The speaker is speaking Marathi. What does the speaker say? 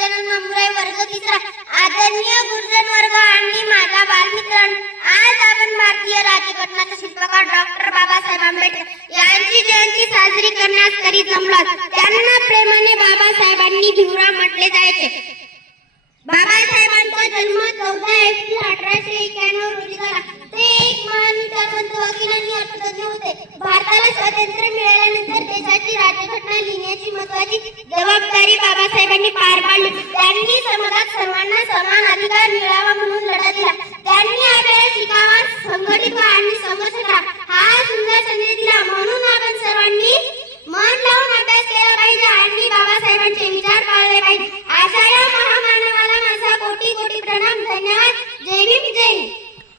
गजानन मामुरे वर्ग 3 आदरणीय गुरुजन वर्ग आणि माझा बालमित्रांनो, आज आपण भारतीय राज्यघटनेचे शिल्पकार डॉक्टर बाबासाहेब आंबेडकर यांची जयंती साजरी करण्यास तरी जमलो. त्यांना प्रेमाने बाबासाहेबांनी भिवरा म्हटले जायचे. बाबासाहेबांचा जन्म 14 एप्रिल 1891 रोजी झाला. ते एक महान विचारवंत वकील आणि अर्थतज्ञ होते. भारताला स्वातंत्र्य मिळाल्यानंतर देशाची राज्यघटना लिहिण्याची महत्त्वाची जबाबदारी बाबासाहेबांनी पार पाडली. त्यांनी समाजात सर्वांना समान अधिकार मिळावा म्हणून लढा दिला. त्यांनी आपल्याला शिकावा, संघटित व्हा आणि संघर्ष